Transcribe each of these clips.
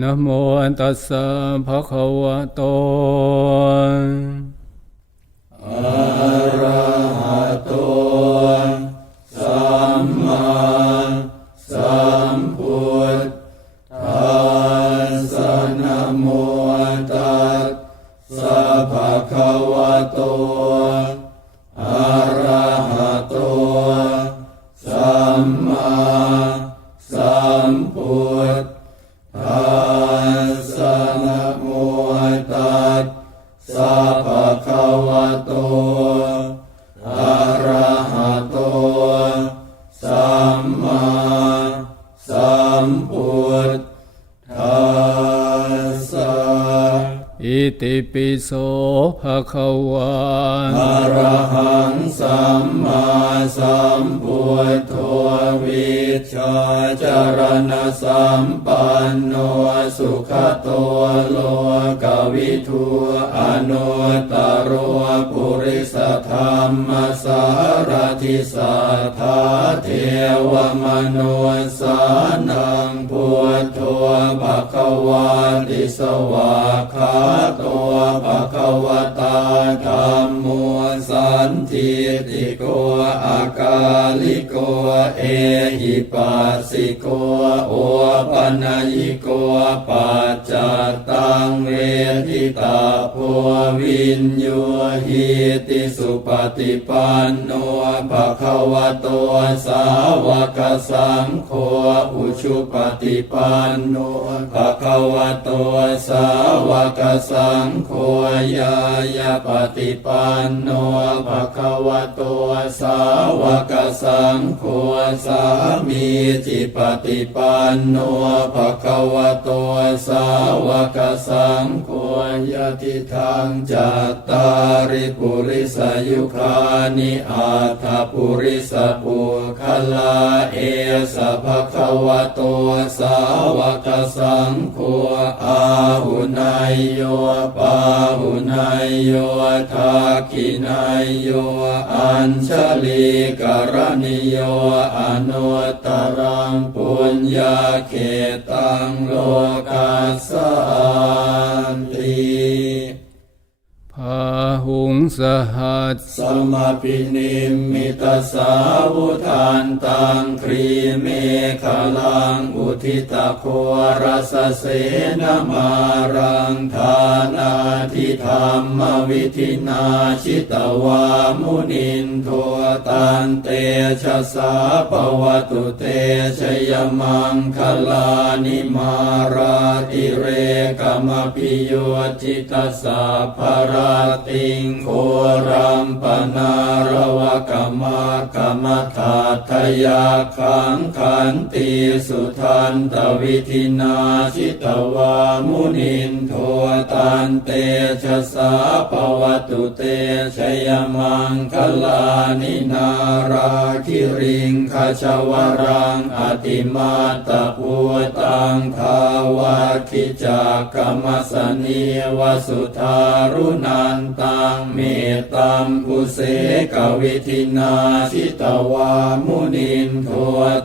นะโมตัสสะภะคะวะโตอะระหะโตสัมมาสัมพุทธัสสะนะโมตัสสะภะคะวะโตอะระหะโตสัมมาสัมพุทธัสสะนะโมตัสสะภะคะวะโตอะระหะโตสัมมาสัมพุทธัสสะอิติปิโสภะคะวะอะระหังสัมมาสัมพุทโธวิชชาจารณสัมปันโนสุขโตโลกวิทูอนุตตรปุริสธรรมสารทิสัทธาเทวมนุสานังพุทโธภควาติสวากขาโตภควตาธัมโมสันทิติโกอากาลิโกเอหิปัสสิโกโอปัญญิโกปัจจตังเวทิตาโพวินโยหิติสุปฏิปันโนภควโตสาวกสังโฆอุชุปฏิปันโนภควโตสาวกสังโฆยายาปฏิปันโนภควโตสาวกสังโฆสามีจิปฏิปันโนภควโตสาวกสังโฆยะทิทังจัตตาริปุริสยุคานิอาทาปุริสปุคลาเอสะภควโตสาวกสังโฆอาหุนายโยปาหุนายโยทักขินายโยอัญชลีกรณิโยอนุตตรังปุญญาเขตังโลกัสสันติพาหุงสหัสสมปินิมมิตสาวุทานตังครีเมฆลังอุทิตโครสเสนมารังธานาทิธรรมวิธินาชิตวามุนินโทตันเตชะสาปวัตุเตชยมังคลานิมาราติเรกมปิโยจิตสาภราติงโครัมปนารวกมากรรมถาทยาขังขันติสุทันตวิธินาชิตวามุนินโทตันเตชะสาปวัตุเตชยมังคลานินาราคิริงขชวรังอติมาตภูตังทาวาคิจากรรมสนีวสุทารุนันตังเมตตัมปุเสกวิธินาชิตวามุนินโท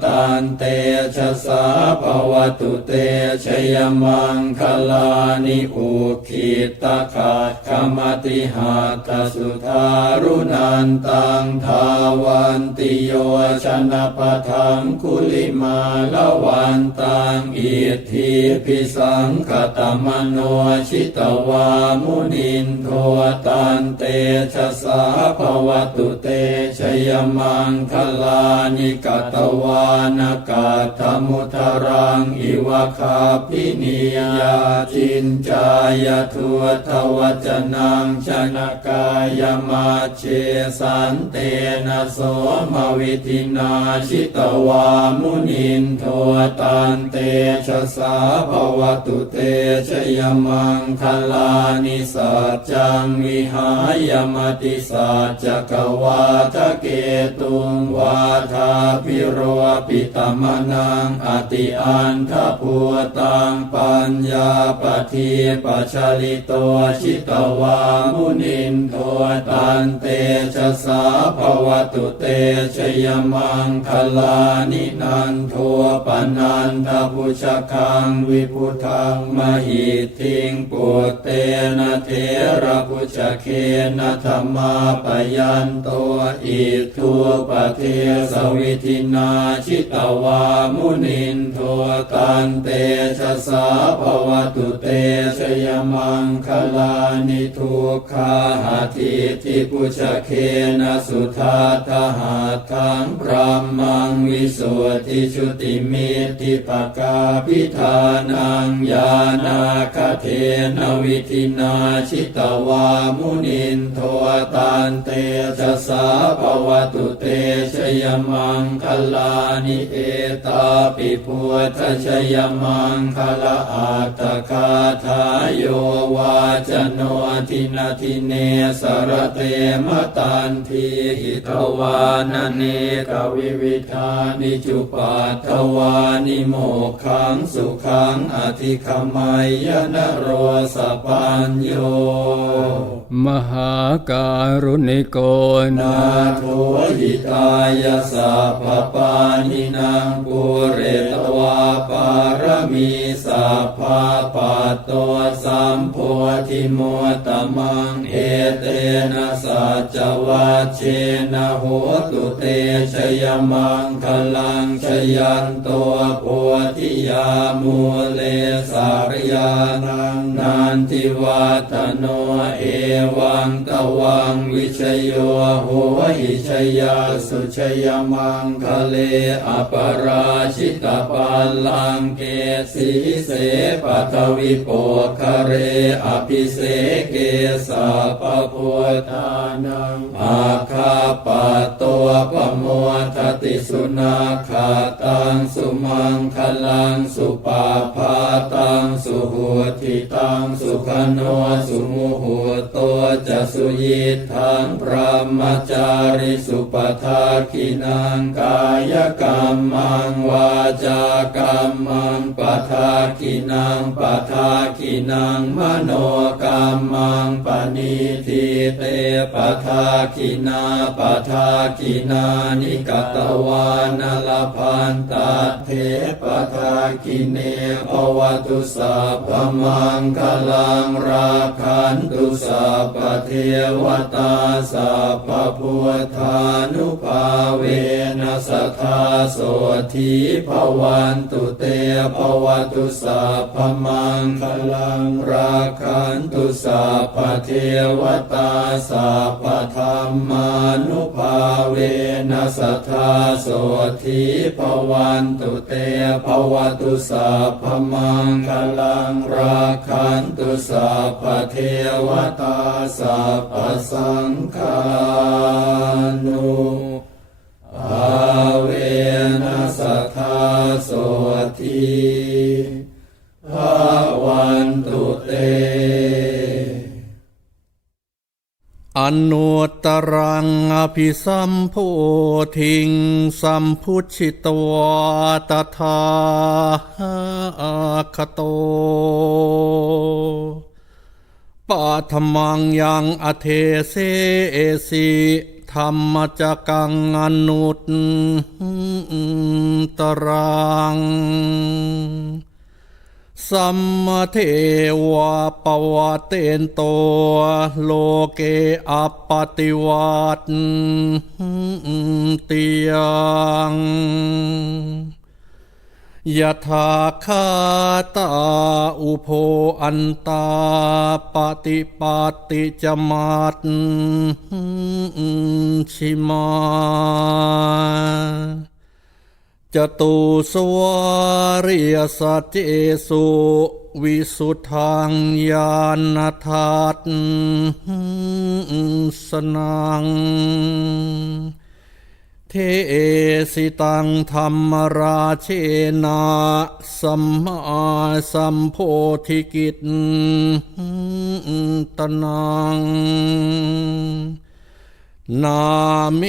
ตันเตชะสาภวตุเตชยมังคลานิอุคิตขัดขมติหาตสุทารุนันตังทาวันติโยชนะปะทังคุลิมาลวันตังอิทธิพิสังคตมโนชิตวามุนินโทตันเตชะสาภวตุเตชยมังคลานิกตวานกาธมุทรังอิวะคาปินิยาจินจายทุทวจนังชนะกายมาเชสันเตนะโสมวิธินาชิตวามุนินโทตันเตชะสาภวตุเตชยมังคลานิสัจจังวิหา ยมติสัจจกวาทะเกตุงวาทาพิโรปิตมนังอติอันทภูตังปัญญาปทีปัชลิโตชิตวามุนินโทตันเตชะสาภวตุเตชยมังคลานินันโทปนันทพุชคังวิพุทังมหิทิงปุตเตนะเทระพุชเคนะธรรมาปยันโตอิทุปเทสวิธินาชิตวามุนินโทตันเตชะสาภวตุเตชยมังคลานิทุกขาหาทิทิพุชเคนะสุทัตถหาทังพระมังวิสุทธิชุติมิตติปกาพิธานังญาณาคเทนะวิธินาชิตวามุนินโทตันเตชะสาภวตุเตชยมังคลานิเอตาปิพุทธชยมังคลาอัตถคาทายโยวาจโนทินาทิเนสรเตมตันทีหิตวานเนกวิวิธานิจุปัตถวานิโมกขังสุขังอธิคมัยยนโรสปัญโยมหาการุณิโกนาโทหิตายาสัพพปานินางปุเรตวาปารมีสัพพะปัตโตสัมโพธิโมตตมังเอเตนะสัจจวัชเชนะโหตุเตชยมังคลังชยันโตโพธิยามูเลสารยานังนันทิวัตโนเอวังตวังวิชโยโหหิชยาสุชยมังคะเลอปราชิตปัลลังเกสีเสปัทวิโปคะเรอภิเสเกสะปะโพธานังอาคาปะโตปะโมทติสุนาคาตังสุมังคลังสุปาภาตังสุหุทิตังสุขโนสุมุหุโตจะสุยิทังพระมจาริสุปทาคินังกายกรรมังวาจากรรมังปทาคินังปทาคินังมโนกรรมังปณิทิเตปทาคินาปทาคินานิกตวานลพันตเทปทาคิเนภวตุสัพพมังคลังราคันตุสัพพเทวตาสัพพพุทธานุภาเวนัสทธาโสธีภวันตุเตภวตุสัพพมังคลังราคันตุสัพพเทวตาสัพพธรรมานุภาเวนัสทธาโสธีภวันตุเตภวตุสัพพมังคลังราคันตุสัพพเทวตาสัพพสังฆานุภาเวนัสทธาโสธีภวันตุเตอนุตตรังอภิสัมโพธิงสัมพุชิตวาตถาคโตปัทมังยังอเทเสสิธรรมจักังอนุตตรังสัมมาเทวะปวะเตนโตโลเกอัปปติวัตติยังยถาคาตาอุโภอันตาปฏิปัตติจมัตชิมาจตุสวาริยสัจเจสุวิสุทธังญาณทัสสนัง เทสิตังธรรมราเชนะสัมมาสัมโพธิกิตตนังนาเม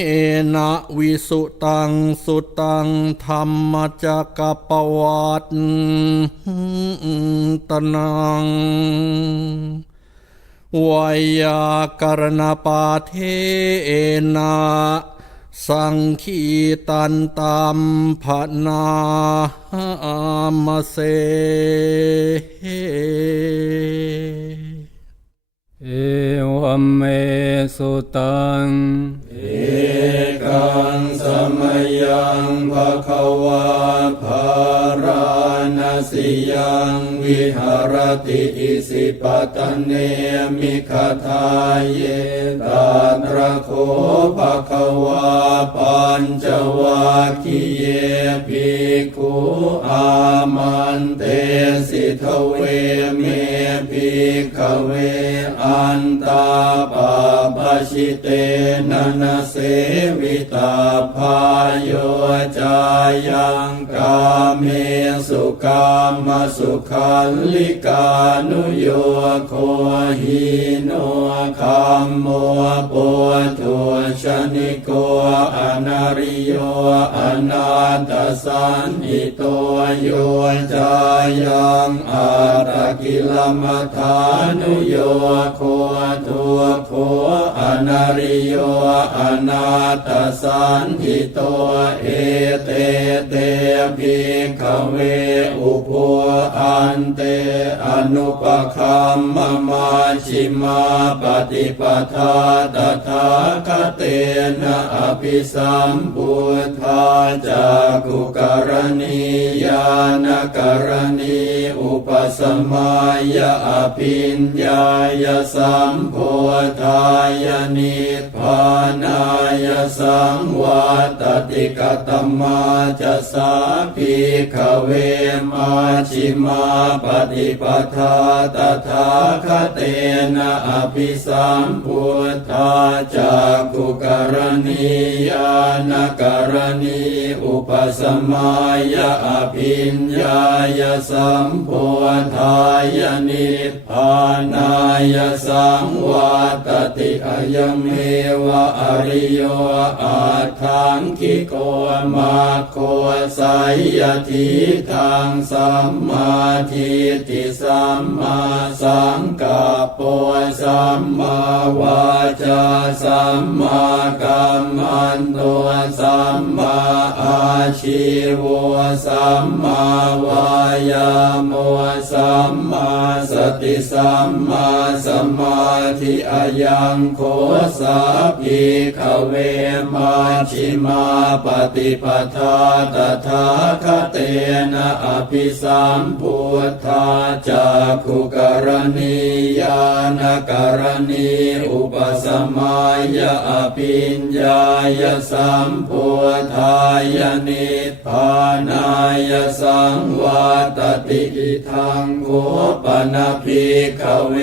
นะวิสุตังสุตังธรรมจักรปวัตตนังวยากรณปาเทนะสังคีตันตัมภนามเสเอวเมสุตังเอกังสมยังภควาภารณสิยังวิหารติอิสิปตเนมิคทาเยตาตระโคภควาปัญจวัคคีเยภิกขุอามันเตสิทเวเมภิกขเวอันตาปาปชิเตนะนะเสวิตาภายโยจายังกาเมสุกามสุขันลิกานุโยโคหิโนคัมโมปุถุชนิโกอนาริโยอนาตสันหิโตโยจายังอาตกิลมัฏฐานุโยโคทุโคอนาริโยอนาตสันหิโตเอเตเตภิกขเวอุโภอันเตอนุปคัมมมาชิมาปฏิปทาตถาคเตนะอภิสัมพุทธาจากกุกรณียานกรณีอุปสมัยอภิญญายสัมโพธายนิพพานายสังวาตติกตมาจะสาภิกขเวมาชิมาปฏิปทาตถาคเตนะอภิสัมพุทธาจากกุกรณียานกรณีอุปสมัยอภิญญายสัมโพธายนิพพานายสังวาตติอยังเมวะอริโยอาทังคิโกมาโคสัยยทิทังสัมมาทิฏฐิสัมมาสังกัปโปสัมมาวาจาสัมมากัมมันโตสัมมาอาชีวสัมมาวายาโมสัมมาสติสัมมาสมาธิอายังโคสาภิกขเวมาชิมาปฏิปทาตถาคเตนะอภิสัมพุทธาจากขุกรณียานกรณีอุปสมัยอภิญญายสัมโพธายนิพพานายสังวาตติอิทังโคปนะภิกขเว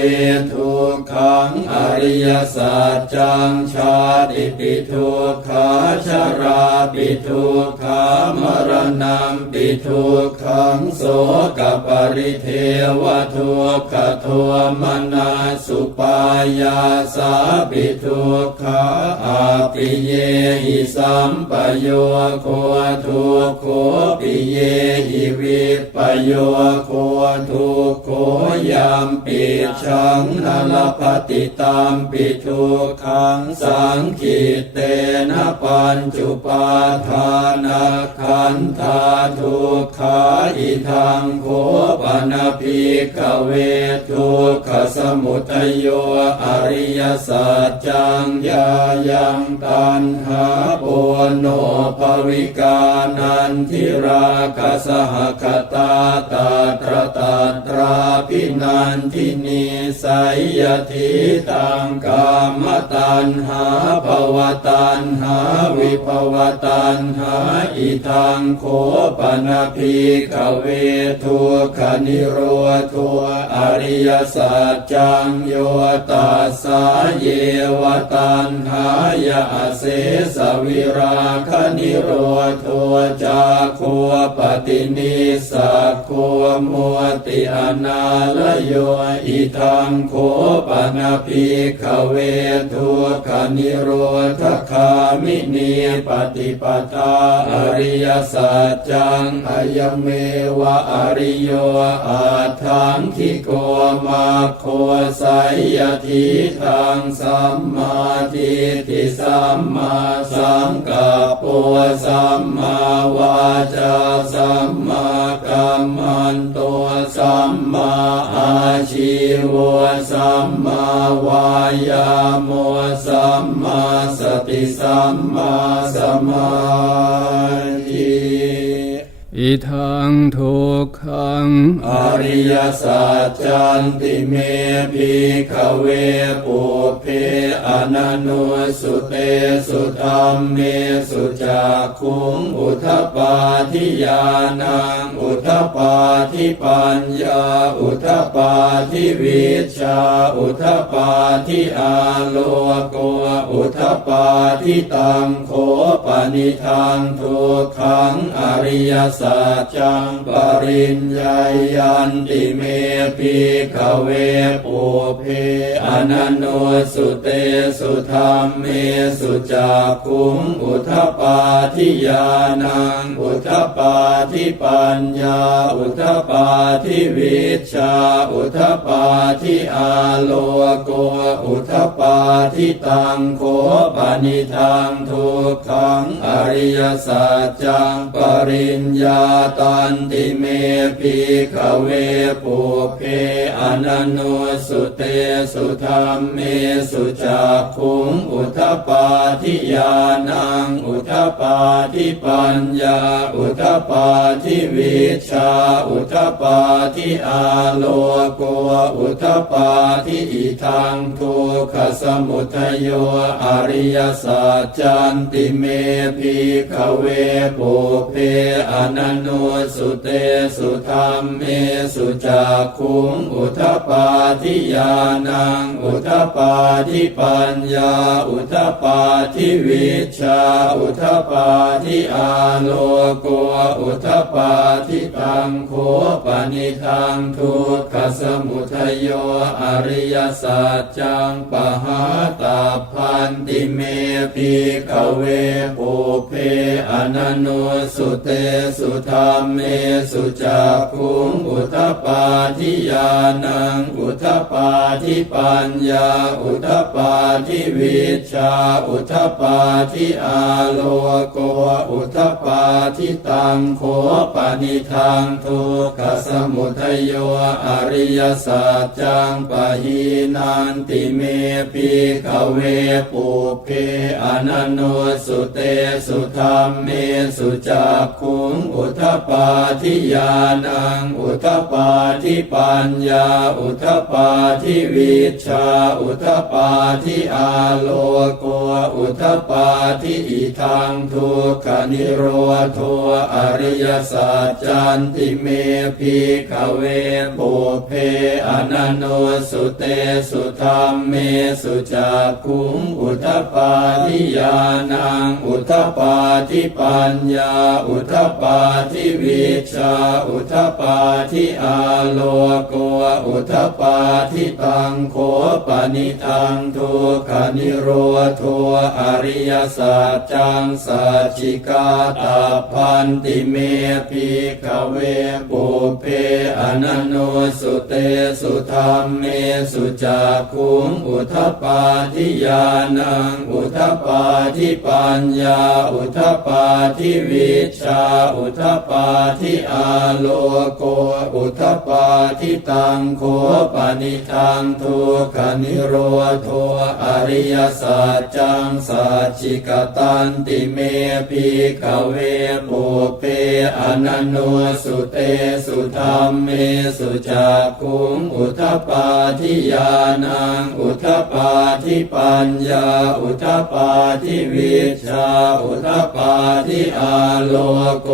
ทุกขังอริยสัจจังชาติปิทุกขาชราปิทุกขามรณะปิทุกขังโสกปริเทวทุกขโทมนัสสุปายาสาปิทุกขาอาปิเยหิสัมปโยโคทุกโคปิเยหิวิปโยโคทุกโคยามปิชังนลปฏิตามปิทุกขังสังขิเตนะปัญจุปาทานาขันธาทุกขาอิทังโคปนะภิกขเวทุกขสมุทัยโยอริยสัจจังยายังตัณหาปุโนภวิกานันทิราคสหคตาตาตระตาตราภ ภินันทินีไสยทิตังกามตัณหาภวตัณหาวิภวตัณหาอิทังโคปนะภิกขเวทุกขนิโรธอริยสัจจังโยตัสสะเยวตัณหายะเสสวิราคนิโรธจาโคปฏินิสักโคมัวติอนาลโยอิทังโคปนะภิกขเวทุกขนิโรธคามินีปฏิปทาอริยสัจจังอายเมวะอริโยอาทังคิโกมาโคไสยทิทังสัมมาทิฏฐิสัมมาสังกัปปะสัมมาวาจาสัมมากัมมันโตสัมมาอาชีวะสัมมาวายาโมสัมมาสติสัมมาสมาธิ อิทังทุกขังอริยสัจจันติเมภิกขเวปุพเพอนันโนสุเตสุธัมเมสุจักขุงอุทธปาทิญาณังอุทธปาทิปัญญาอุทธปาทิวิชชาอุทธปาทิอาโลโกอุทธปาทิตังโคปนิทังทุกขังอริยสัจจังปริญญายันติเมภิกขเวปุพเพอนันโนสุเตสุธัมเมสุจักขุงอุทธปาทิญาณังอุทธปาทิปัญญาอุทธปาทิวิชชาอุทธปาทิอาโลโกอุทธปาทิตังโคปนิทังทุกขังอริยสัจจังปริญญาตันติเมภิกขเวปุพเพอนันโนสุเตสุธัมเมสุจักขุงอุทธปาทิญาณังอุทธปาทิปัญญาอุทธปาทิวิชชาอุทธปาทิอาโลโกอุทธปาทิอิทังทุกขสมุทัยโยอริยสัจจันติเมภิกขเวปุพเพอนันโนสุเตสุธัมเมสุจักขุงอุทธปาทิญาณังอุทธปาทิปัญญาอุทธปาทิวิชชาอุทธปาทิอาโลโกอุทธปาทิตังโคปนิทังทุกขสมุทัยโยอริยสัจจังปหาตาพันติเมภิกขเวปุพเพอนันโนสุเตสุธัมเมสุจักขุงอุทธปาทิญาณังอุทธปาทิปัญญาอุทธปาทิวิชชาอุทธปาทิอาโลโกอุทธปาทิตังโคปนิทังทุกขสมุทัยโยอริยสัจจังปหีนันติเมภิกขเวปุพเพอนันโนสุเตสุธัมเมสุจักขุงอุทธปาทิญาณังอุทธปาทิปัญญาอุทธปาทิวิชชาอุทธปาทิอาโลโกอุทธปาทิอิทังทุกขนิโรธอริยสัจจันติเมภิกขเวปุพเพอนันโนสุเตสุธัมเมสุจักขุงอุทธปาทิญาณังอุทธปาทิปัญญาอุทธปาทิวิชชาอุทธปาทิอาโลโกอุทธปาทิตังโคปนิทังทุกขนิโรธอริยสัจจังสัจจิกาตาพันติเมภิกขเวปุพเพอนันโนสุเตสุธัมเมสุจักขุงอุทธปาทิญาณังอุทธปาทิปัญญาอุทธปาทิวิชชาอุทธปาทิอาโลโกอุทธปาทิตังโคปนิทังทุกขนิโรธอริยสัจจังสัจจิกตันติเมภิกขเวปุพเพอนันโนสุเตสุธัมเม สุจักขุงอุทธัปปาทิญาณังอุทธัปปาทิปัญญาอุทธัปปาทิวิชชาอุทธัปปาทิอาโลโก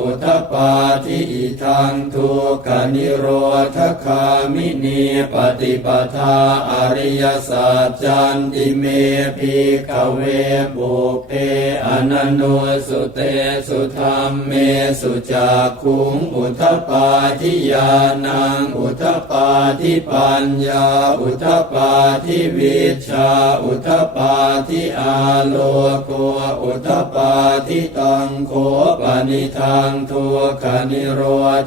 อุทธัปปาทิอิทังทุกขนิโรธคามินีปฏิปทาอริยสัจจันติเมภิกขเวปุเพอนันโนสุเตสุธรรมเมสุจักขุงอุทธัปปาทิญาณังอุทธัปปาทิปัญญาอุทธัปปาทิวิชชาอุทธัปปาทิอาโลโกอุทธัปปาทิตังโคปนิทังทุกขนิโร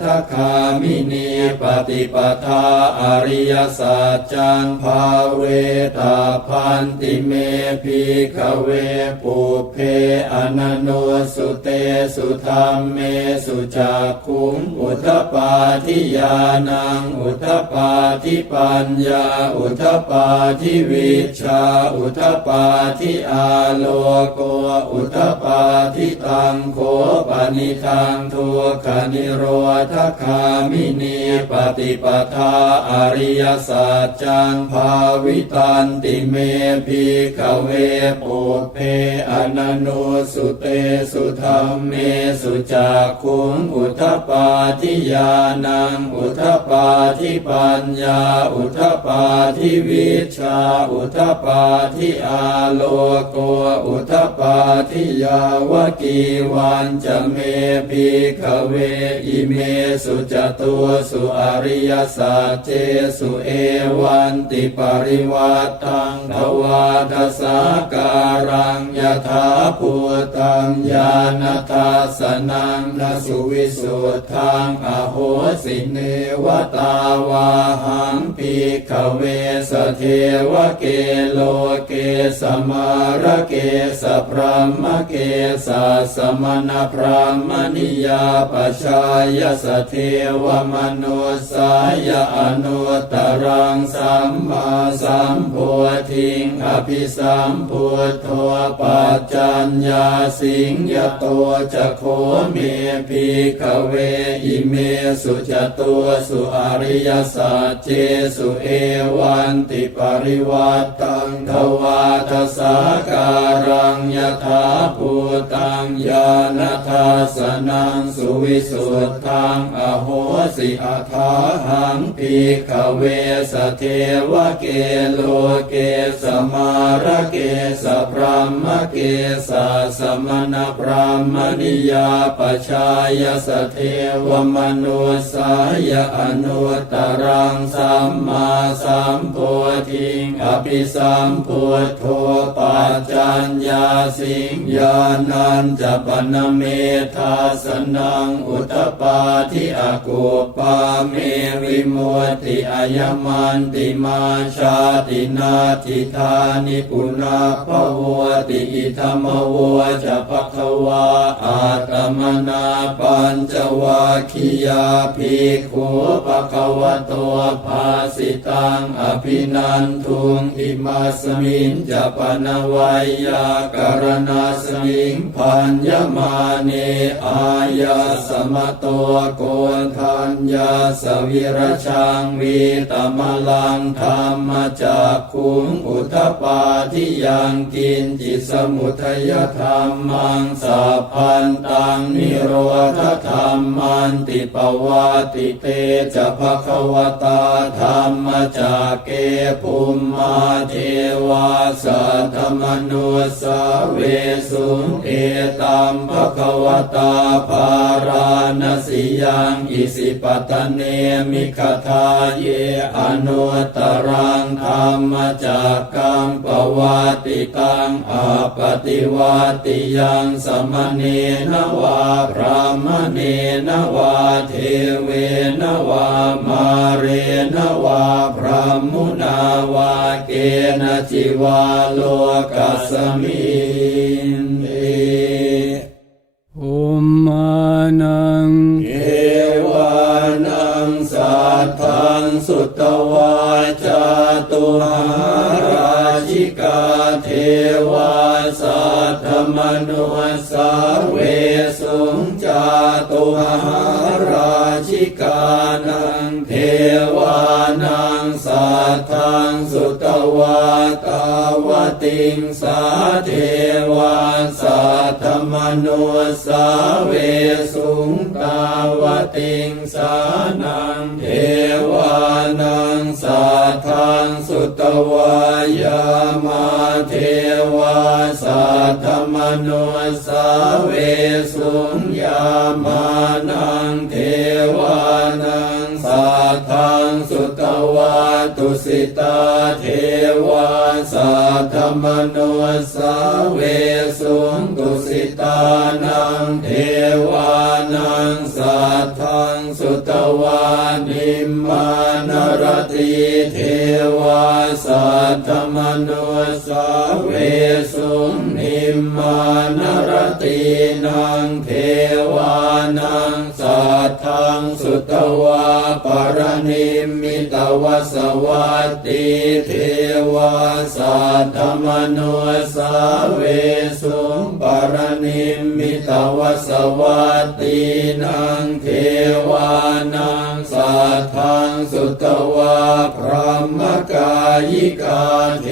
ธคามินีปฏิปทาอริยสัจจังภาเวตาพันติเมภิกขเวปุเพอนันโนสุเตสุธรรมเมสุจักขุงอุทธัปปาทิญาณังอุทธัปปาทิปัญญาอุทธัปปาทิวิชชาอุทธัปปาทิอาโลโกอุทธัปปาทิตังโคปนิทังทุกขนิโรธคามินีปฏิปทาอริยสัจจังภาวิตันติเมภิกขเวปุเพอนันโนสุเตสุธรรมเมสุจักขุงอุทธัปปาทิญาณังอุทธัปปาทิปัญญาอุทธัปปาทิวิชชาอุทธัปปาทิอาโลโกอุทธัปปาทิยาวกีวันจะเมภิกขเวอิเมสุจตุสุอริยสัจเจสุเอวันติปริวัตตังภวาทสาการังยถาภูตังญาณทัสสนังนสุวิสุทธังอโหสิเนวตาวาหังภิกขเวสเทวเกโลเกสมาระเกสพรหมเกสัสมณพรหมนิยาปชายสเทวมนุสายอนุตตรังสัมมาสัมโพธิงอภิสัมพุทโธปัจจัญญาสิงยโตจะโคเมภิกขเวอิเมสุจตุสุอริยสัจเจสุเอวันติปริวัตตังทวาทสาการังยถาภูตังญาณทัสสนังสุวิสุทธังอโหสิอัฏฐาหังภิกขเวสเทวเกโลเกสมาระเกสพรหมเกสัสมณพรหมนิยาปชายสเทวมนุสายอนุตตรังสัมมาสัมโพธิงอภิสัมพุทโธปัจจัญญาสิงญาณัญจปนเมธาสนังอุทธัปปาทิอกุปปาเมวิมุตติอายมันติมาชาตินาทิธานิปุนาภวติอิธรรมโวจะภควาอาตมนาปัญจวัคคียาภิกขุภควโตภาสิตังอภินันทุงอิมัสมินจะปนวัยยากรณาสมิงพันยมาเนอายาสมโตโกนทัญญาสวิรชังวีตมลังธรรมจักขุงอุทธัปปาทิยังกินจิสมุทัยธรรมังสัพพันตังนิโรธธรรมันติปวาติเตจะภควตาธรรมจักเกภูมิมาเทวาสัทธมนุสาเวสุงเอตัมภควตาภาราณสิยังอิสิปตเนมิคทาเยอนุตตรังธรรมจักกังปวัติตังอาปฏิวัติยังสมเนนวาพรหมเนนวาเทเวนวามาเรนวาพรหมุนาวาเกณจิวาโลกัสมินเออุมมานังเอวานังสัทธังสุตวาจาตุหาราชิกาเทวาสัทธมนุสาเวสุงจาตุหาราชิ ยิกานังเทวานังสัทธังสุตวาตาวติงสาเทวาสัทธมโนสาเวสุงตาวติงสานังเทวานังสัทธังสุตวายามาเทวาสัทธมโนสาเวสุงยามานังเทวานังสัทธังสุตวาตุสิตาเทวาสัทธมโนสาเวสุงตุสิตานังเทวานังสัทธังสุตวานิมมานรติเทวาสัทธมโนสาเวสุงนิมมานรตินังเทวานังสัทธังสุตวาปรณิมิตวสวัตติเทวาสัทธมโนสาเวสุงปรณิมิตวสวัตตินังเทวานังสัทธังสุตวาพระมกายิกาเท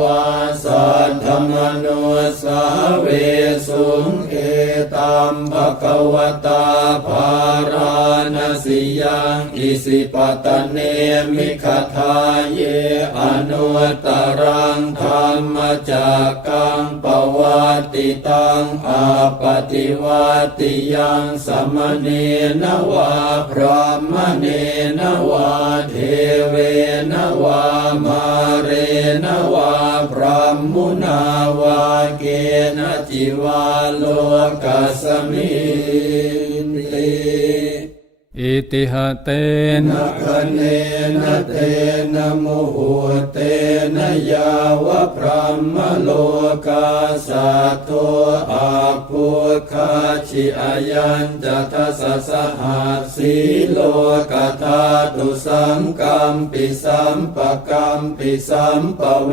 วาสัทธมโนสาเวสุงเอตัมภควตาภารณสิยังอิสิปตเนมิขทาเยอนุตตรังธรรมจักกังปวัตติตังอาปฏิวัติยังสมเนนวาพระมเนนวาเทเวนวามาเรนวาพระมุนาวาเกณจิวาโลกัสมินติ อิติหะเตนะคะเนนะเตนะโมโหเตนะยาวะพระมโลกาสัตโตอาภูคาชิอายัญจะทัสสะหัสสีโลกธาตุสังกัมปิสัมปะกัมปิสัมปะเว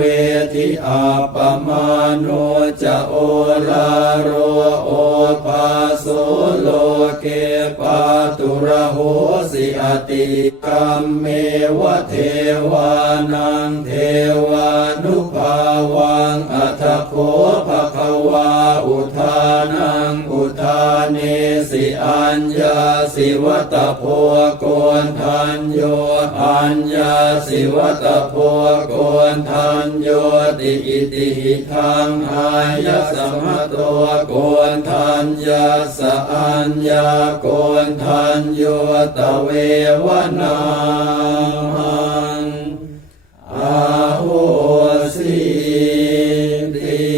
ทิอาปมาโนจะโอลาโรโอภาโสโลเกปาตุระโหสิอติกัมเมวะเทวานังเทวานุภาวังอัตถโคภควาอุทานังอุทาเนสิอัญญาสิวัตโพโกนทัญโยอัญญาสิวัตโพโกนทัญโยติอิติหิทังอายะสมะโตโกนทัญญาสอัญญาโกนทัญโยตเววนาหังอาโหสิติ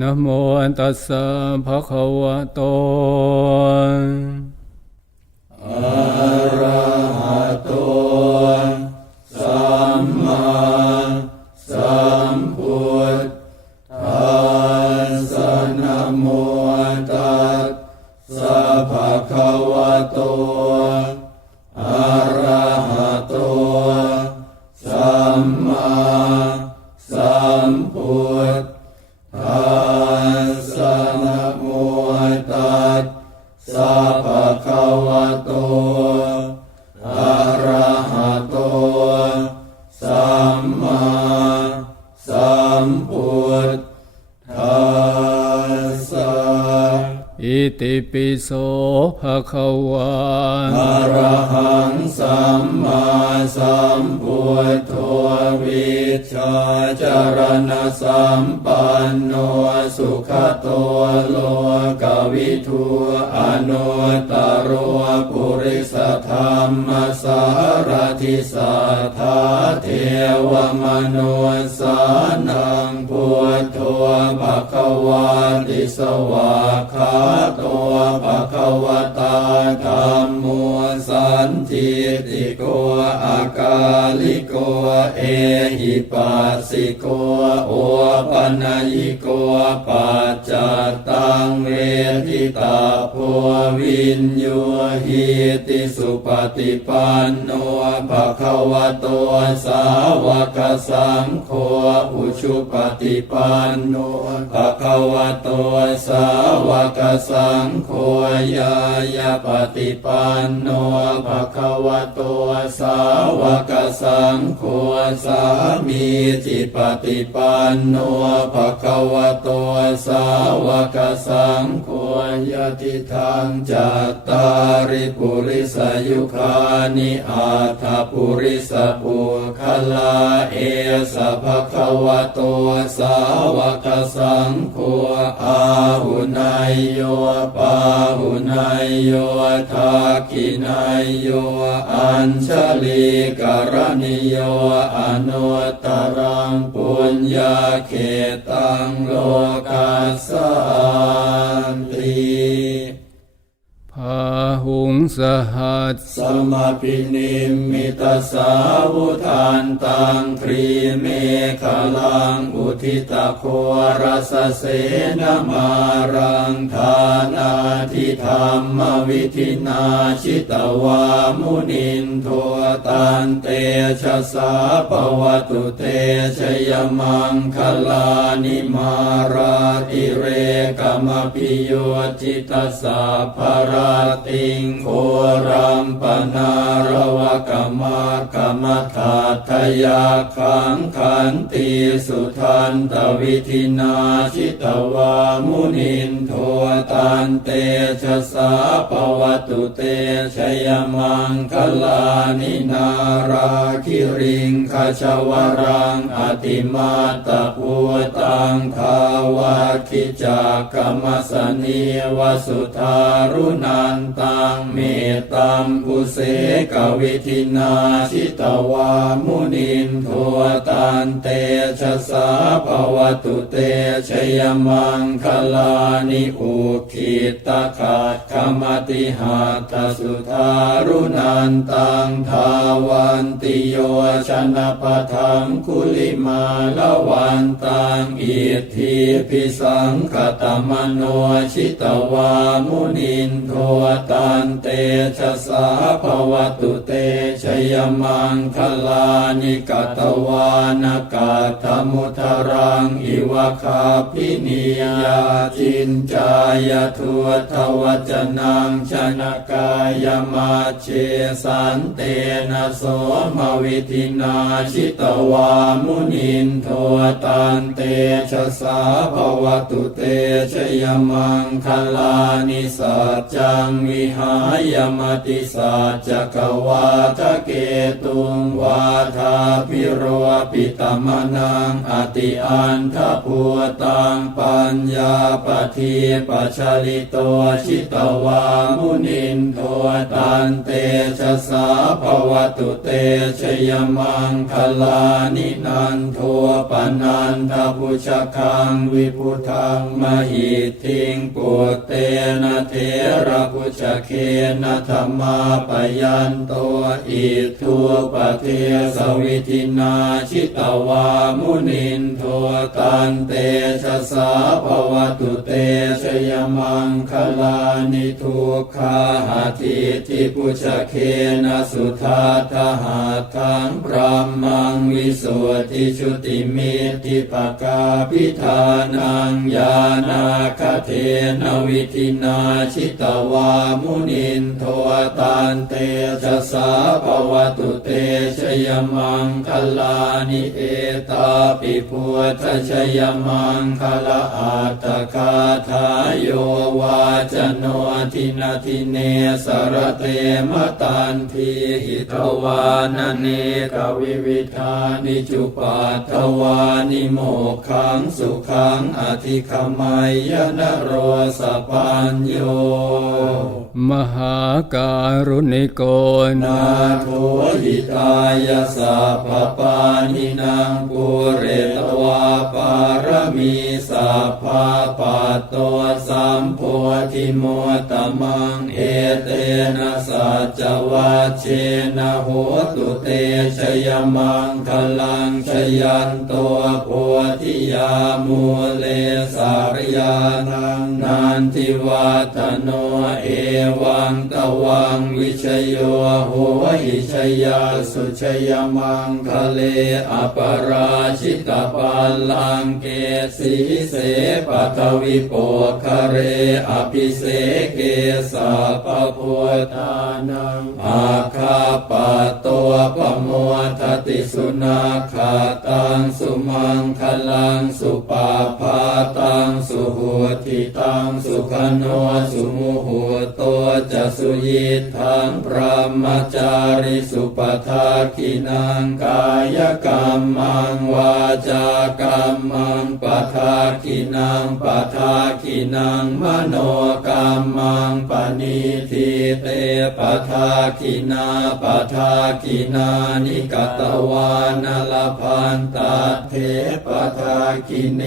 นะโมตัสสะภะคะวะโตอะระหะโตสัมมาสัมพุทธัสสะนะโมตัสสะภะคะวะโตอะระหะโตสัมมาสัมพุทธัสสะนะโมตัสสะภะคะวะโตอะระหะโตสัมมาสัมพุทธัสสะ ติปิโสภะคะวา อะระหังสัมมาสัมพุทโธวิชชาจารณสัมปันโนสุขโตโลกวิทูอนุตตรปุริสธรรมสารทิสัทธาเทวมนุสานังพุทโธภควาติสวากขาโตภควตาธัมโมสันทิติโกอาลิโกเอหิปัสสิโกโอปัญญิโกปัจจตังเวทิตาโพวินโยหิติสุปฏิปันโนภะคะวะโตสาวกสังโฆอุชุปฏิปันโนภะคะวะโตสาวกสังโฆยายาปฏิปันโนภะคะวะโตสาวกสังโฆสามีจิปฏิปันโนภะคะวะโตสาวกสังโฆยะติทังจัตตาริปุริสยุคานิอาถาปุริสปุคลาเอสะภะคะวะโตสาวกสังโฆอาหุนายโยปาหุนายโยทักขินายโยอัญชลีกรณิโยอนุตตรังปุญญาเขตังโลกัสสันติพาหุงสหัสสมปินิมมิตสาวุทานตังครีเมฆลังอุทิตโครสเสนมารังธานาทิธรรมวิธินาชิตวามุนินโทตันเตชะสาปวัตุเตชยมังคลานิมาราติเรกมปิโยจิตสาภราติงโครัมปนารวกมากมถาทยาขังขันติสุทันตวิธินาชิตวามุนินโทตันเตชะสาปวัตุเตชยมังคลานินาราคิริงขชวรังอติมาตภูตังทาวาคิจากกมสนีวสุทารุนันตังเมตตัมปุเสกวิธินาชิตวามุนินโทตันเตชะสาภวตุเตชยมังคลานิอุคิตขาดขมติหาตสุทารุนันตังทาวันติโยชนะปะทังคุลิมาลวันตังอิทธิพิสังคตมโนชิตวามุนินโทตันเตชะสาภวตุเตชยมังคลานิกัตวานกาธมุทรังอิวะคาพินิยาจินจายทุทวจนังชนะกายมาเชสันเตนะโสมวิธินาชิตวามุนินโทตันเตชะสาภวตุเตชยมังคลานิสัจจังวิหายมติสัจจกวาทะเกตุงวาทาพิโรปิตมนังอติอันทภูตังปัญญาปทีปัจฉลิโตชิตวามุนินโทตันเตชะสาภวตุเตชยมังคลานินันโทปนันทพุชคังวิพุทังมหิทิงปุตเตนะเทระพุชเคนะธรรมาปยันโตอิทุปเทสวิธินาชิตวามุนินโทตันเตชะสาภวตุเตชยมังคลานิทุกขาหาทิทิพุชเค นะสุทัตถะหาทังพระมังวิสุทธิชุติมิตติปกาภิธานังญาณาคเทนะวิธินาชิตวามุนินโทตันเตชะสาภวตุเตชยมังคลานิเอตาปิพุทธชยมังคลาอัตถคาทายโยวาจโนทินาทิเนสรเตมตันทีหิตวานเนกวิวิธานิจุปัตถวานิโมกขังสุขังอธิคมัยยนโรสปัญโยมหาการุณิโกนาโทหิตายาสัพพปานินางปุเรตวาปารมีสัพพะปัตโตสัมโพธิโมตตมังเอเตนะสัจจวัชเชนะโหตุเตชยมังคลังชยันโตโพธิยามูเลสารยานังนันทิวัตโนเอวังตวังวิชโยโหหิชยาสุชยมังคะเลอปราชิตปัลลังเกสีเสปัทวิโปคะเรอภิเสเกสะปะโพธานังอาคาปะโตปะโมทติสุนาคาตังสุมังคลังสุปาภาตังสุโหติตังสุขโนสุมุโหโตจะสุยิทังพระมจาริสุปทาคินังกายกรรมังวาจากรรมังปทาคินังปทาคินังมโนกรรมังปณิทิเตปทาคินาปทาคินานิกตวานลพันตเทปทาคิเน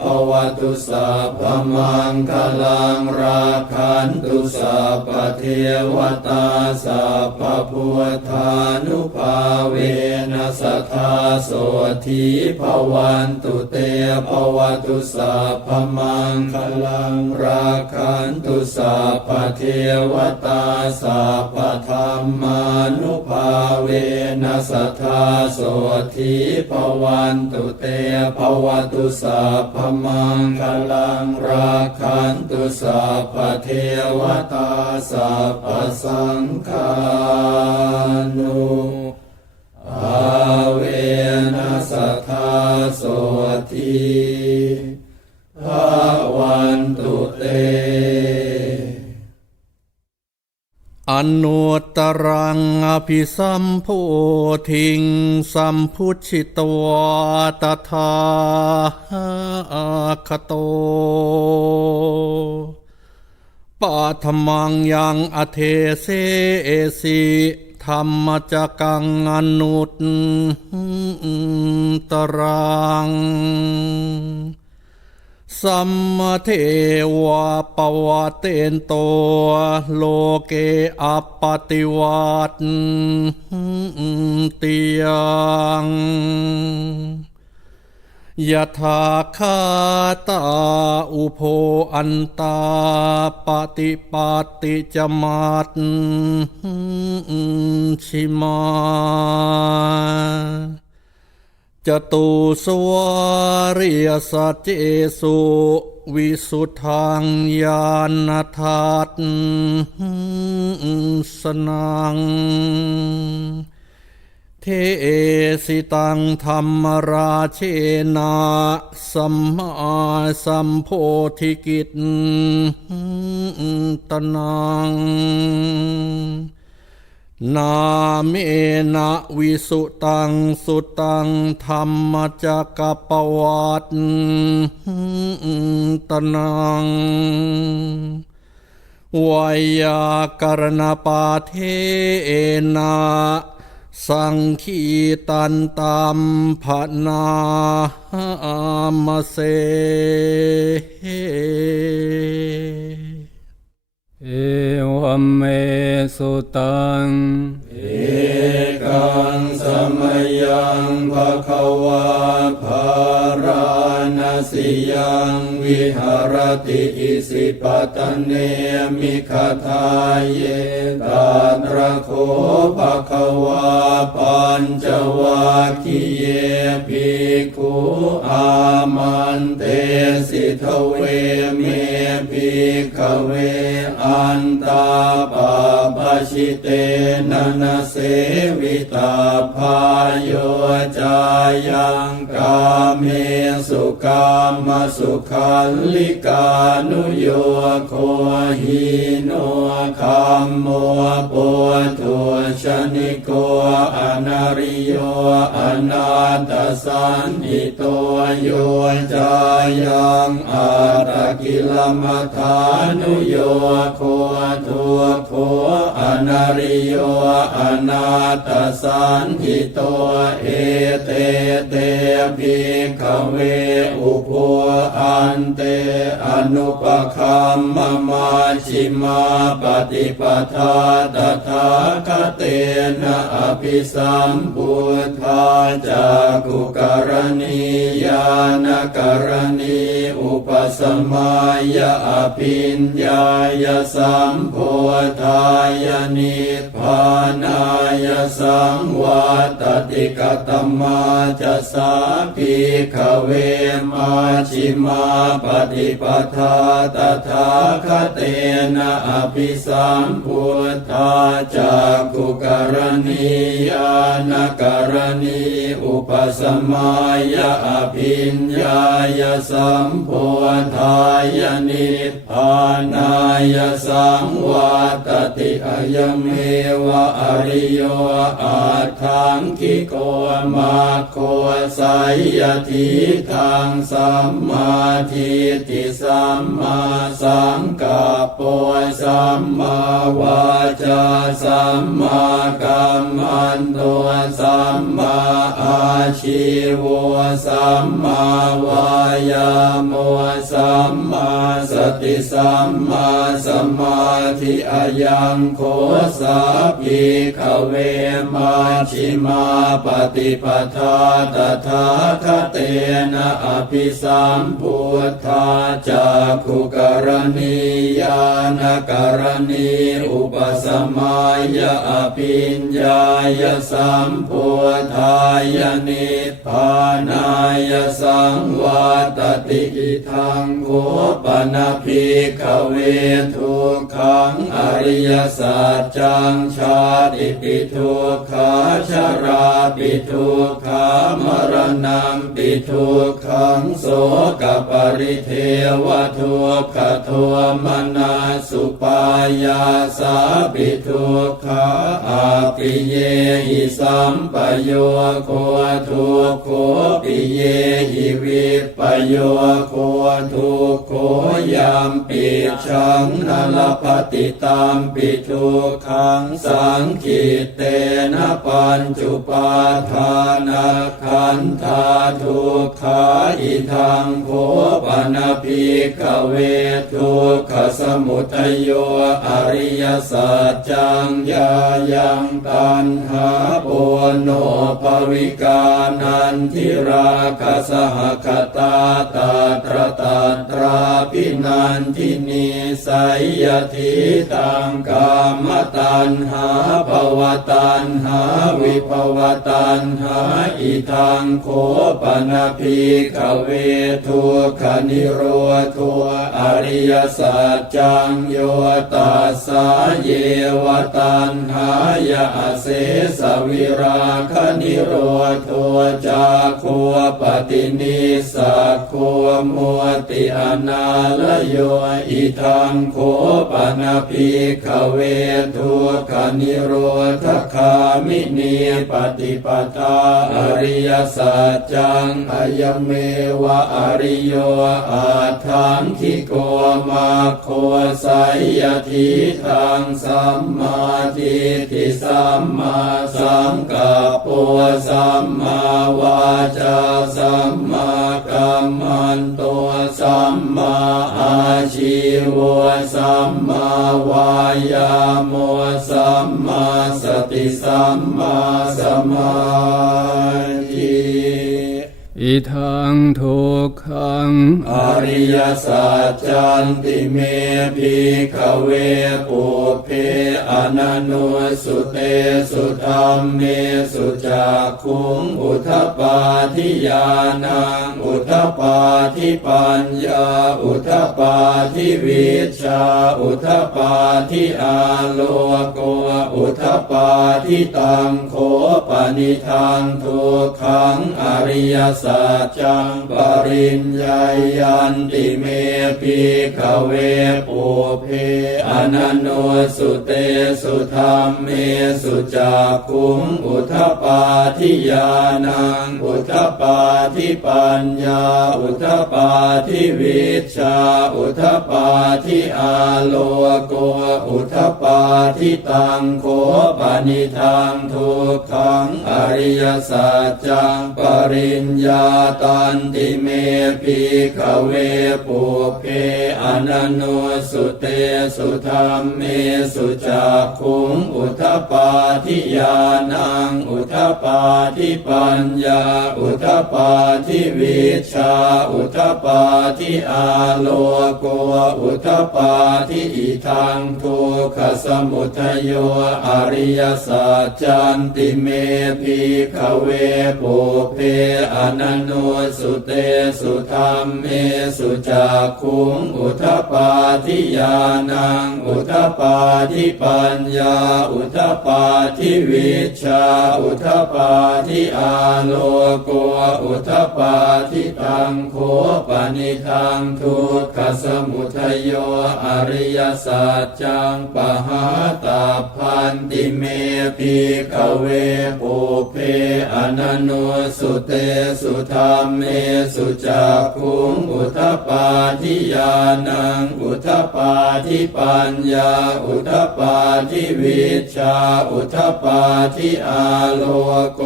ภวตุสัพพมังคลังราคันตุสัพพเทวตาสัพพพุทธานุภาเวนัสทธาโสธีภวันตุเตภวตุสัพพมังคลังราคันตุสัพพเทวตาสัพพธรรมานุภาเวนัสทธาโสธีภวันตุเตภวตุสัพพมังคลังราคันตุสัพพเทวตาสัพพสังฆานุภาเวนัสทธาโสธีภวันตุเตอนุตตรังอภิสัมโพธิงสัมพุชิตวาตถาคโตปัทมังยังอเทเสสิธรรมจักังอนุตตรังสัมมาเทวะปวะเตนโตโลเกอัปปติวัตติยังยะถาคาตาอุโภอันตาปฏิปัตติจมัตชิมาจตุสวาริยสัจเจสุวิสุทธังญาณทัสสนังเทสิตังธรรมราเชนะสัมมาสัมโพธิกิตตนังนาเมนะวิสุตังสุตังธรรมจักรปวัตตนังวยากรณปาเทนะสังคีตันตัมภนามเสเอวเมสุตังเอกังสมยังภะคะวะภาราณสิยัง วิหารติอิสิปตเนมิคทายเยตาตระโคภะคะวาปัญจวัคคีเยภิกขุอามันเตสิทเวเมภิกขเวอันตาปาปชิเตนะนะเสวิตาภายโยจายังกาเมสุกามสุขัลลิกานุโยโคหิโนคัมโมปุถุชนิโกอนาริโยอนาตสันติโตโยจายังอาตกิลมัฏฐานุโยโคทุโคอนาริโยอนาตสันติโตเอเตเตภิกขเวอุปอันเตอนุปคัมมมาชิมาปฏิปทาตถาคเตนะอภิสัมพุทธาจากขุกรณียานกรณีอุปสมัยอภิญญายสัมโพธายนิพพานายสังวาตติกตมาจะสาภิกขเวมาชิมาปฏิปทาตถาคเตนะอภิสัมพุทธาจากขุกรณียานกรณีอุปสมัยอภิญญายสัมโพธายนิพพานายสังวาตติอายเมวะอริโยอาทังคิโกมาโคสัยยทิทังสัมมาทิฏฐิสัมมาสังกัปโปสัมมาวาจาสัมมากัมมันโตสัมมาอาชีวสัมมาวายาโมสัมมาสติสัมมาสมาธิอายังโคสาภิกขเวมาชิมาปฏิปทาตถาคเตนะอภิสัมพุทธาจากขุกรณียานกรณีอุปสมัยอภิญญายสัมโพธายนิพพานายสังวาตติอิทังโคปนะภิกขเวทุกขังอริยสัจจังชาติปิทุกขาชราปิทุกขามรณะปิทุกขังโสกปริเทวทุกขโทมนัสสุปายาสาปิทุกขาอาปิเยหิสัมปโยโคทุกโคปิเยหิวิปโยโคทุกโคยามปิชังนลปฏิตามปิทุกขังสังขิเตนะปัญจุปาทานขันธาทุกขาอิทังโคปนะภิกขเวทุกขสมุทัยโยอริยสัจจังยายังตัณหาปุโนภวิกานันทิราคะสหคตาตาตระตาตราปินันทินิสัยยทิตังกามตัณหาภวตัณหาวิภวตัณหาอิทังโคปนะภิกขเวทุกขนิโรธอริยสัจจังโยตัสสะเยวตัณหายะเสสวิราคะนิโรธจาโคปฏินิสักโคมุติอนาลโยอิทังโคปนะภิกขเวทุกขนิโรธคามินีปฏิปทาอริยสัจจังอายเมวะอริโยอาทังคิโกมาโคสัยยทิทังสัมมาทิฏฐิสัมมาสังกัปโปสัมมาวาจาสัมมากัมมันโตสัมมาอาชีวสัมมาวายาโมสัมมาสติสัมมาสมาธิ อ อิทังทุกขังอริยสัจจันติเมภิกขเวปุเพอนันโนสุเตสุธัมเมสุจักขุงอุทปปาทิญาณังอุทปปาทิปัญญาอุทปปาทิวิชชาอุทปปาทิอาโลโกอุทปปาทิตังโขปนิทังทุกขังอริยสัจจังปริญญายันติเมภิกขเวปุเพอนันโนสุเตสุธัมเมสุจักขุงอุทปปาทิญาณังอุทปปาทิปัญญาอุทปปาทิวิชชาอุทปปาทิอาโลโกอุทปปาทิตังโขปนิทังทุกขังอริยสัจจังปริญญาตันติเมภิกขเวปุเพอนันโนสุเตสุธัมเมสุจักขุงอุทปปาทิญาณังอุทปปาทิปัญญาอุทปปาทิวิชชาอุทปปาทิอาโลโกอุทปปาทิอิทังทุกขสมุทัยโยอริยสัจจันติเมภิกขเวปุเพอนันโนสุเตสุธัมเมสุจักขุงอุทปปาทิญาณังอุทปปาทิปัญญาอุทปปาทิวิชชาอุทปปาทิอาโลโกอุทปปาทิตังโขปนิทังทุกขสมุทัยโยอริยสัจจังปหาตาพันติเมภิกขเวปุเพอนันโนสุเตสุธัมเมสุจักขุงอุทปปาทิญาณังอุทปปาทิปัญญาอุทปปาทิวิชชาอุทปปาทิอาโลโก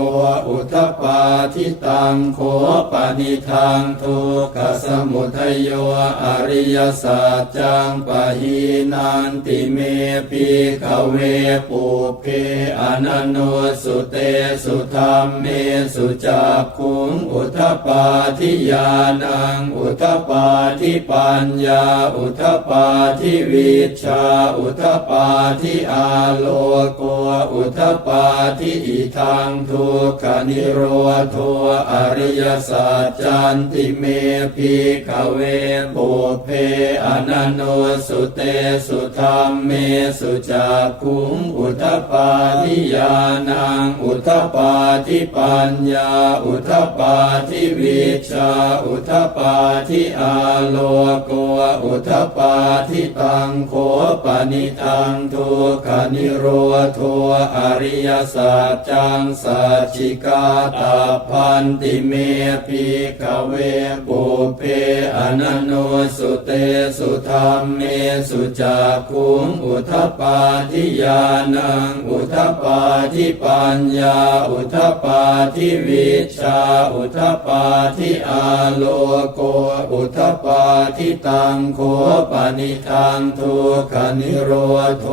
อุทปปาทิตังโขปนิทังทุกขสมุทัยโยอริยสัจจังปหีนันติเมภิกขเวปุเพอนันโนสุเตสุธัมเมสุจักขุงอุทปปาทิญาณังอุทปปาทิปัญญาอุทปปาทิวิชชาอุทปปาทิอาโลโกอุทปปาทิอิทังทุกขนิโรธโทอริยสัจจันติเมภิกขเวปุเพอนันโนสุเตสุธัมเมสุจักขุงอุทปปาทิญาณังอุทปปาทิปัญญาอุทปปาทิวิชชาอุทปปาทิอาโลโกอุทปปาทิตังโขปนิทังทุกขนิโรธโทอริยสัจจังสัจจิกาตาพันติเมภิกขเวปุเพอนันโนสุเตสุธัมเมสุจักขุงอุทปปาทิญาณังอุทปปาทิปัญญาอุทปปาทิวิชชาอุทปปาทิอาโลโกอุทปปาทิตังโขปนิทังทุกขนิโรธโท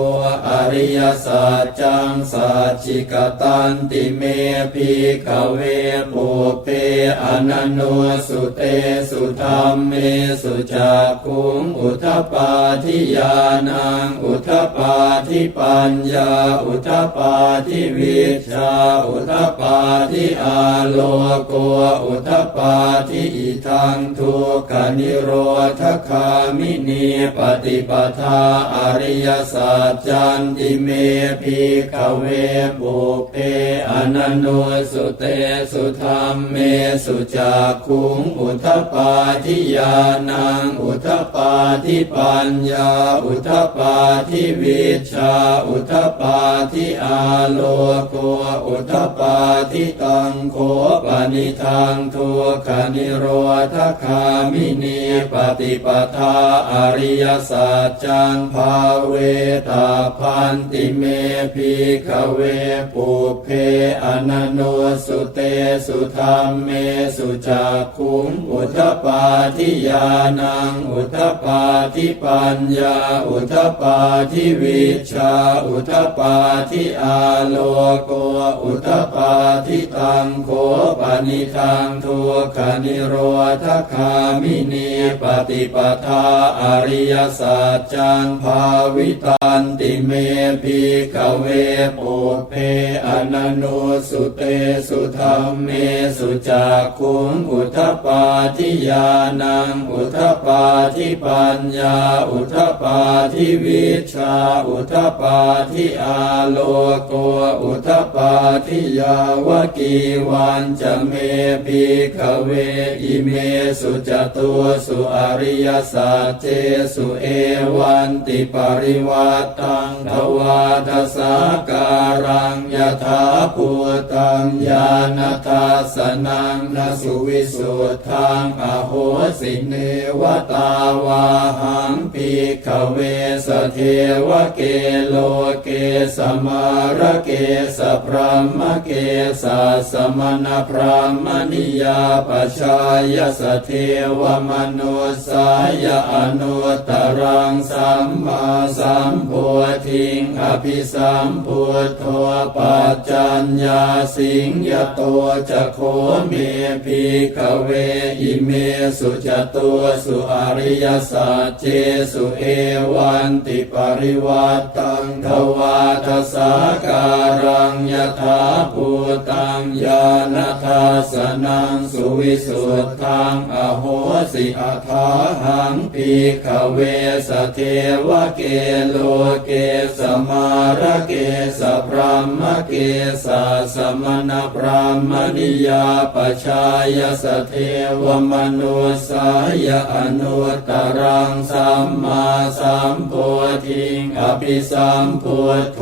อริยสัจจังสัจจิกตันติเมภิกขเวปุเพอนันโนสุเตสุธัมเมสุจักขุงอุทปปาทิญาณังอุทปปาทิปัญญาอุทปปาทิวิชชาอุทปปาทิอาโลโกอุทปปาทิอิทังทุกขนิโรธคามินีปฏิปทาอริยสัจจันติเมภิกขเวปุเพอนันโนสุเตสุธัมเมสุจักขุงอุทปปาทิญาณังอุทปปาทิปัญญาอุทปปาทิวิชชาอุทปปาทิอาโลโกอุทปปาทิตังโขปนิทังทุกขนิโรธคามินีปฏิปทาอริยสัจจังภาเวตาพันติเมภิกขเวปุเพอนันโนสุเตสุธัม มเมสุจักขุงอุทธปาทิญาณังอุทธปาทิปัญญาอุทธปาทิวิชชาอุทธปาทิอาโลโกอุทธปาทิตังโคปนิทังทุกขนิโรธคามินีปฏิปทาอริยสัจจังภาวิตันติเมภิกขเวปุพเพอนันโนสุเตสุธรรมเมสุจักขุงอุทธปาทิญาณังอุทธปาทิปัญญาอุทธปาทิวิชชาอุทธปาทิอาโลโกอุทธปาทิยาวกีวันจะเมภิกขเวอิเมสุจตุสุอริยสัจเจสุเอวันติปริวัตตังทวาทสาการังยถาภูตังญาณทัสสนังนสุวิสุทธังอโหสิเนวตาวาหังภิกขเวสเทวเกโลเกสมาระเกสพรหมเกสัสมณพรหมนิยาปชายสเทวมนุสายอนุตตรังสัมมาสัมโพธิงอภิสัมพุทโธปัจจัญญาสิงยโตจะโคเมภิกขเวอิเมสุจตุสุอริยสัจเจสุเอวันติปริวัตตังทวาทสาการังยถาภูตังญาณทัสสนังสุวิสุทธังอโหสิอัฏฐาหังภิกขเวสเทวเกโลเกสมาระเกสพรหมเกสัสมณพรหมนิยาปชายสเทวมนุสายอนุตตรังสัมมาสัมโพธิงอภิสัมพุทโธ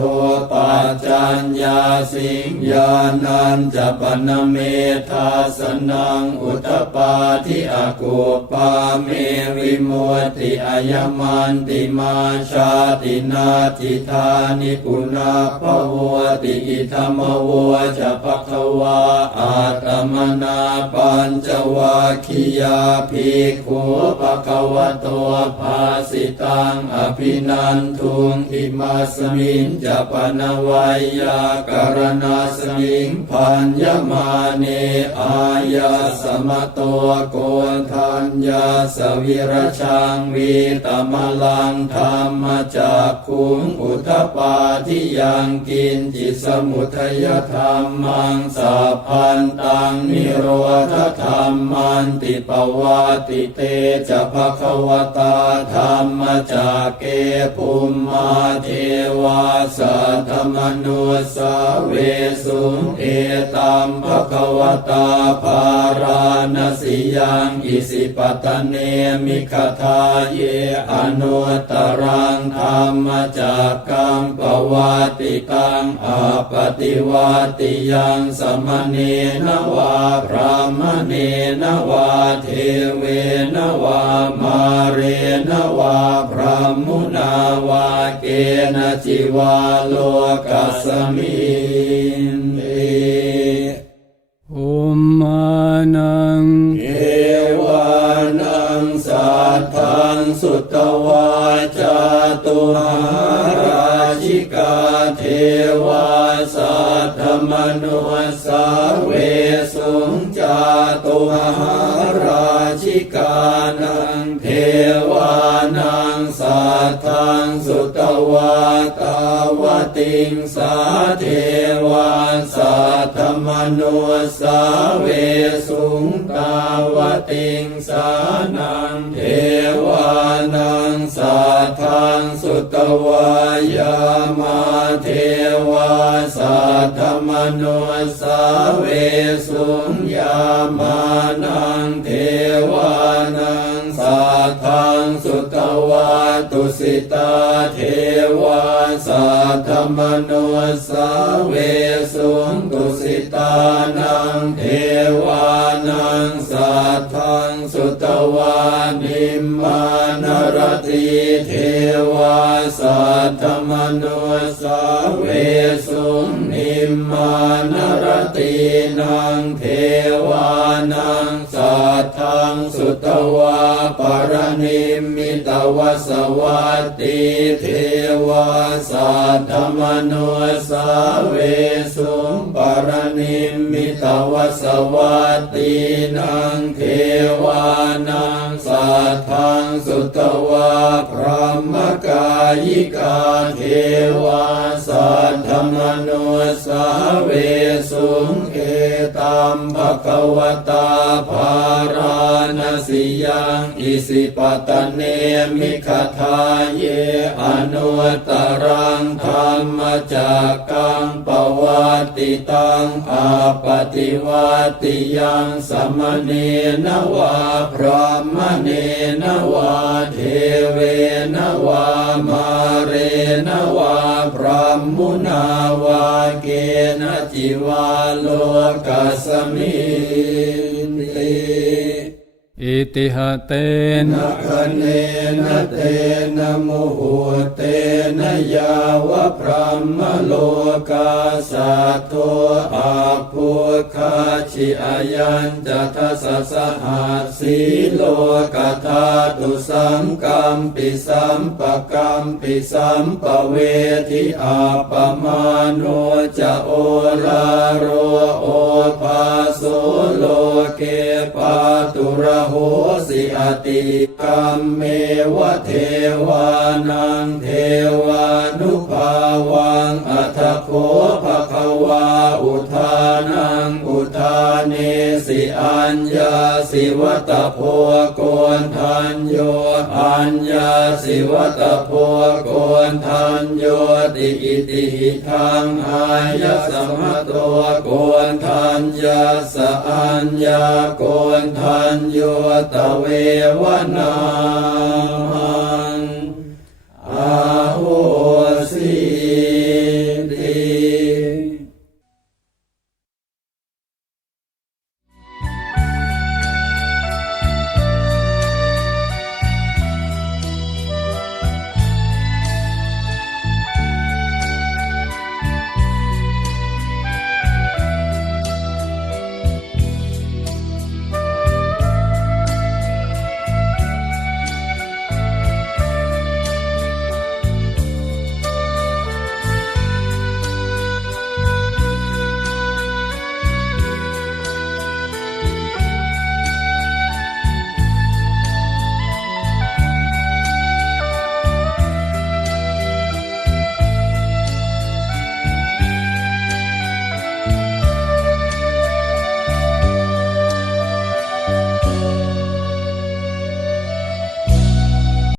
ปัจจัญญาสิงญาณัญจปนเมธาสนังอุทธปาทิอากุปาเมวิมุตติอายมันติมาชาตินาทิธานิปุนาภวติอิธรรมโวจะภควาอาตมนาปัญจวัคคียาภิกขุภควโตภาสิตังอภินันทุงอิมัสมิงจะปนวัยยากรณาสมิงพันยมาเนอายาสมโตโกนทัญญาสวิรชังวีตมลังธรรมจักขุงอุทธปาทิยังกินจิสมุทัยธรรมังสัพพันตังนิโรธธรรมันติปวาติเตจะภควตาธรรมจักเกภูมิมาเทวาสัทธมนุสาเวสุงเอตัมภควตาภาราณสิยังอิสิปตเนมิคทาเยอนุตตรังธรรมจักกังปวัติตังอาปฏิวัติยังสมเนนวาพระมเนนวาเทเวนวามาเรนวาพระมุนาวาเกณจิวาโลกัสมินเตอุมมานังเอวานังสัทธังสุตวาจาตุหาราชิกาเทวาสัทธมนุสาเวสุงจาตุหาราชิกานังเทวานังสัทธังสุตวาตาวติงสาเทวาสัทธมนุสาเวสุงตาวติงสานังเทวานังสัทธังสุตวายามาเทวาสัทธมนุสาเวสุงยามานังเทวานังสัทธังสุตวาตุสิตาเทวาสัทธมนุสาเวสุงตุสิตานังเทวานังสัทธังสุตวานิมมานรติเทวาสัทธมนุสาเวสุงนิมมานรตินังเทวา วสวัตติเทวาสัตธมโนสาเวสุปรณิมมิตวสวัตตินังเทวานังสัทธังสุตวะพรหมกายิกาเทวาสัทธมโนสาเวสุเอตัมภควตาภารานสิยังอิสิปตเนมิขทาเยอนุตตรังธรรมจักกังปวัตติตังอาปฏิวัติยังสมเนนวาพรหมเนนวาเทเวนวามาเรนวาพรหมุนาวาเกณจิวาโลกัสมิติ อิติหะเตนะ นะคะเนนะเตนะโมโหเตนะยาวะพรหมโลกาสัตโตอาภูคาชิอายัญจะทัสสะหัสสีโลกธาตุสัมกัมปิสัมปกัมปิสัมปเวทิอาปมาโนจะโอลาโรโอภาโสโลเกปาตุระโหสิอติกัมเมวะเทวานังเทวานุภาวังอัตถโคภควาอุทานังอุทาเนสิอัญญาสิวัตโพโกนทัญโยอัญญาสิวัตโพโกนทัญโยติอิติหิทังอายะสัมมโตโกนทัญญาสอัญญาโกนทัญโยตเววนา